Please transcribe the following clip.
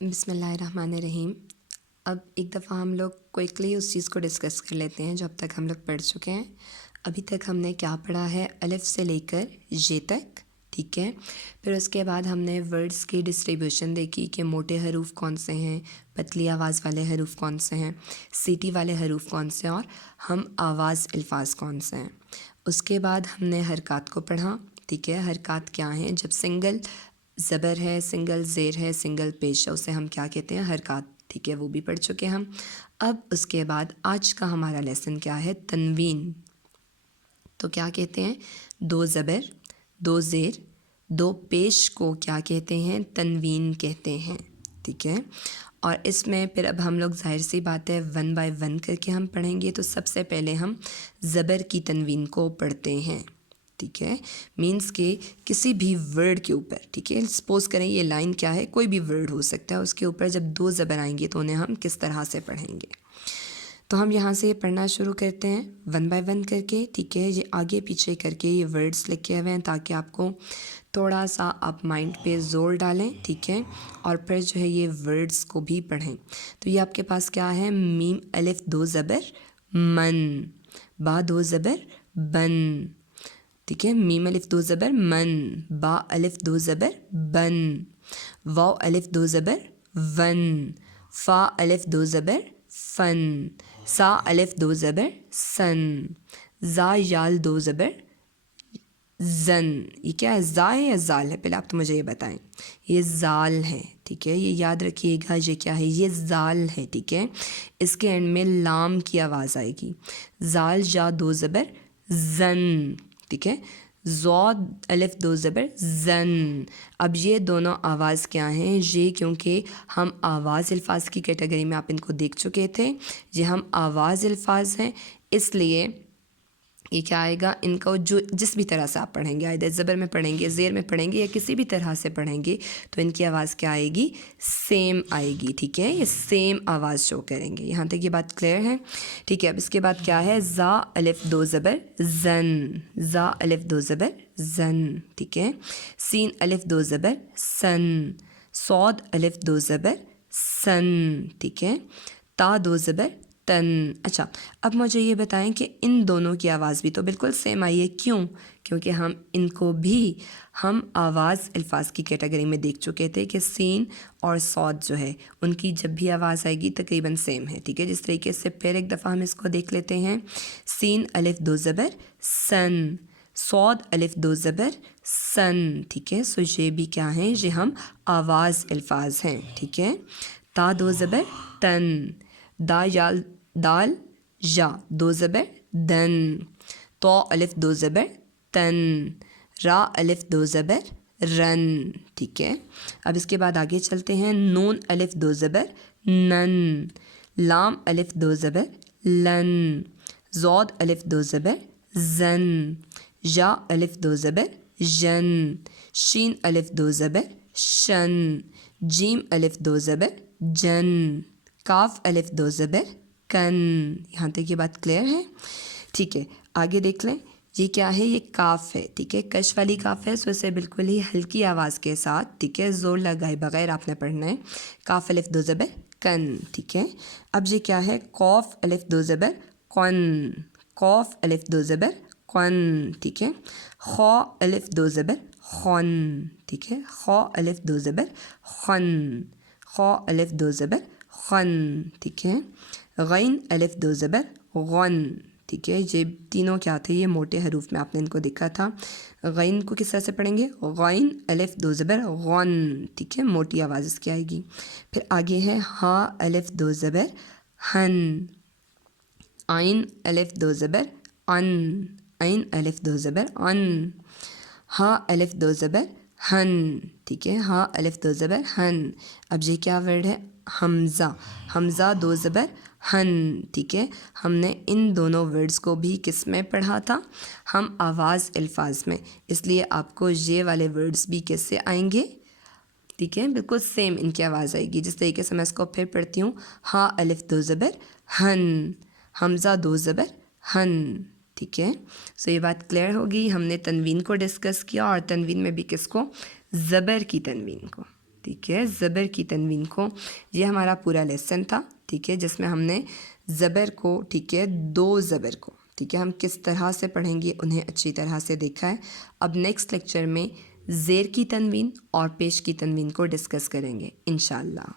بسم اللہ الرحمن الرحیم۔ اب ایک دفعہ ہم لوگ کوئکلی اس چیز کو ڈسکس کر لیتے ہیں جو اب تک ہم لوگ پڑھ چکے ہیں۔ ابھی تک ہم نے کیا پڑھا ہے؟ الف سے لے کر ی تک، ٹھیک ہے۔ پھر اس کے بعد ہم نے ورڈز کی ڈسٹریبیوشن دیکھی کہ موٹے حروف کون سے ہیں، پتلی آواز والے حروف کون سے ہیں، سیٹی والے حروف کون سے ہیں، اور ہم آواز الفاظ کون سے ہیں۔ اس کے بعد ہم نے حرکات کو پڑھا، ٹھیک ہے۔ حرکات کیا ہیں؟ جب سنگل زبر ہے، سنگل زیر ہے، سنگل پیش ہے، اسے ہم کیا کہتے ہیں؟ حرکات، ٹھیک ہے، وہ بھی پڑھ چکے ہم۔ اب اس کے بعد آج کا ہمارا لیسن کیا ہے؟ تنوین۔ تو کیا کہتے ہیں؟ دو زبر، دو زیر، دو پیش کو کیا کہتے ہیں؟ تنوین کہتے ہیں، ٹھیک ہے۔ اور اس میں پھر اب ہم لوگ ظاہر سی بات ہے ون بائی ون کر کے ہم پڑھیں گے۔ تو سب سے پہلے ہم زبر کی تنوین کو پڑھتے ہیں، ٹھیک ہے۔ مینس کہ کسی بھی ورڈ کے اوپر، ٹھیک ہے، سپوز کریں یہ لائن کیا ہے، کوئی بھی ورڈ ہو سکتا ہے، اس کے اوپر جب دو زبر آئیں گے تو انہیں ہم کس طرح سے پڑھیں گے۔ تو ہم یہاں سے یہ پڑھنا شروع کرتے ہیں ون بائی ون کر کے، ٹھیک ہے۔ یہ آگے پیچھے کر کے یہ ورڈز لکھے ہوئے ہیں تاکہ آپ کو تھوڑا سا آپ مائنڈ پہ زور ڈالیں، ٹھیک ہے، اور پھر جو ہے یہ ورڈز کو بھی پڑھیں۔ تو یہ آپ کے پاس کیا ہے؟ میم الف دو زبر من، با دو زبر بن، ٹھیک ہے۔ میم الف دو زبر من، با الف دو زبر بن، واو الف دو زبر ون، فا الف دو زبر فن، سا الف دو زبر سن، زا یال دو زبر زن۔ یہ کیا ہے؟ زا ہے یا زال ہے؟ پہلے آپ تو مجھے یہ بتائیں۔ یہ زال ہے، ٹھیک ہے، یہ یاد رکھیے گا۔ یہ کیا ہے؟ یہ زال ہے، ٹھیک ہے۔ اس کے اینڈ میں لام کی آواز آئے گی۔ زال جا دو زبر زن، ٹھیک ہے۔ زود الف دو زبر زن۔ اب یہ دونوں آواز کیا ہیں؟ یہ کیونکہ ہم آواز الفاظ کی کیٹیگری میں آپ ان کو دیکھ چکے تھے، یہ ہم آواز الفاظ ہیں، اس لیے یہ کیا آئے گا؟ ان کو جو جس بھی طرح سے آپ پڑھیں گے، آئے زبر میں پڑھیں گے، زیر میں پڑھیں گے، یا کسی بھی طرح سے پڑھیں گے، تو ان کی آواز کیا آئے گی؟ سیم آئے گی، ٹھیک ہے۔ یہ سیم آواز شو کریں گے۔ یہاں تک یہ بات کلیئر ہے، ٹھیک ہے۔ اب اس کے بعد کیا ہے؟ زا الف دو زبر زن، زا الف دو زبر زن، ٹھیک ہے۔ سین الف دو زبر سن، صاد الف دو زبر سن، ٹھیک ہے۔ تا دو زبر تن۔ اچھا، اب مجھے یہ بتائیں کہ ان دونوں کی آواز بھی تو بالکل سیم آئی ہے، کیوں؟ کیونکہ ہم ان کو بھی ہم آواز الفاظ کی کیٹیگری میں دیکھ چکے تھے کہ سین اور صاد جو ہے ان کی جب بھی آواز آئے گی تقریباً سیم ہے، ٹھیک ہے۔ جس طریقے سے پھر ایک دفعہ ہم اس کو دیکھ لیتے ہیں۔ سین الف دو زبر سن، صاد الف دو زبر سن، ٹھیک ہے۔ سو یہ بھی کیا ہیں؟ یہ ہم آواز الفاظ ہیں، ٹھیک ہے۔ تا دو زبر تن، دا یال دال یا دو زبر دن، تو الف دو زبر تن، را الف دو زبر رن، ٹھیک ہے۔ اب اس کے بعد آگے چلتے ہیں۔ نون الف دو زبر نن، لام الف دو زبر لن، زود الف دو زبر زن، یا الف دو زبر ژن، شین الف دو زبر شن، جیم الف دو زبر جن، کاف الف دو زبر کن۔ یہاں تک یہ بات کلیئر ہے، ٹھیک ہے۔ آگے دیکھ لیں، یہ کیا ہے؟ یہ کاف ہے، ٹھیک ہے، کش والی کاف ہے، سو اسے بالکل ہی ہلکی آواز کے ساتھ، ٹھیک ہے، زور لگائے بغیر آپ نے پڑھنا ہے۔ کاف الف دو زبر کن، ٹھیک ہے۔ اب یہ کیا ہے؟ قوف الف دو زبر قن، قوف الف دو زبر قن، ٹھیک ہے۔ خو الف دو زبر خن، ٹھیک ہے، خو الف دو زبر خن، خو الف دو زبر خن، ٹھیک ہے۔ غین الف دو زبر غن، ٹھیک ہے۔ یہ تینوں کیا تھے؟ یہ موٹے حروف میں آپ نے ان کو دیکھا تھا۔ غین کو کس طرح سے پڑھیں گے؟ غین الف دو زبر غن، ٹھیک ہے، موٹی آواز اس کی آئے گی۔ پھر آگے ہے ہا الف دو زبر ہن، عین الف دو زبر ان، عین الف دو زبر ان، ہا الف دو زبر ہن، ٹھیک ہے، ہا الف دو زبر ہن۔ اب یہ کیا ورڈ ہے؟ حمزہ، حمزہ دو زبر ہن، ٹھیک ہے۔ ہم نے ان دونوں ورڈز کو بھی کس میں پڑھا تھا؟ ہم آواز الفاظ میں، اس لیے آپ کو یہ والے ورڈز بھی کس سے آئیں گے؟ ٹھیک ہے، بالکل سیم ان کی آواز آئے گی۔ جس طریقے سے میں اس کو پھر پڑھتی ہوں، ہا الف دو زبر ہن، حمزہ دو زبر ہن، ٹھیک ہے۔ سو یہ بات کلیئر ہوگی۔ ہم نے تنوین کو ڈسکس کیا، اور تنوین میں بھی کس کو؟ زبر کی تنوین کو، ٹھیک ہے، زبر کی تنوین کو. یہ ہمارا پورا لیسن تھا، ٹھیک ہے، جس میں ہم نے زبر کو، ٹھیک ہے، 2 زبر کو، ٹھیک ہے، ہم کس طرح سے پڑھیں گے انہیں اچھی طرح سے دیکھا ہے. اب نیکسٹ لیکچر میں زیر کی تنوین اور پیش کی تنوین کو ڈسکس کریں گے انشاءاللہ.